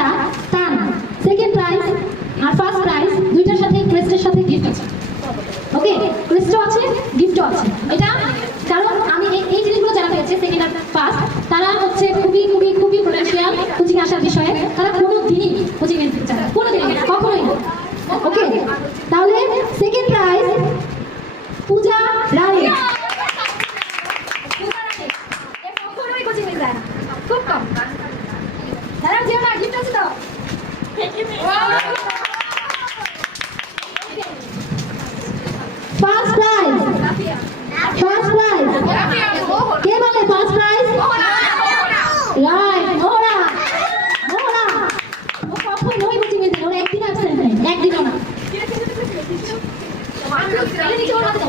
যেটা তা না, সেকেন্ড প্রাইজ আর ফার্স্ট প্রাইজ দুইটার সাথে ক্রেস্টের সাথে গিফট আছে। ওকে, ক্রেস্টও আছে, গিফটও আছে। এটা কারণ আমি এই জিনিসগুলো যারা পেয়েছে সেকেন্ড আর ফার্স্ট, তারা হচ্ছে খুবই খুবই খুবই পোটেনশিয়াল কোচিং আসার বিষয়ে। তারা কোনো দিনই কোচিং এ চায় না, কোনো দিনই কখনোই না। ওকে, তাহলে সেকেন্ড প্রাইজ পূজা রানী। কখনোই কোচিং এ যায় না, খুব কম। দাঁড়াও, যেও না, গিফট আছে তো। ফার্স্ট প্রাইজ, ফার্স্ট প্রাইজ কে বলে? First prize right, Mohra. Mohra ও কখনোই কোচিং এ যায় না, ওরা একদিন অ্যাবসেন্ট নেই, একদিনও না। এটা নিচে ওরা দাও।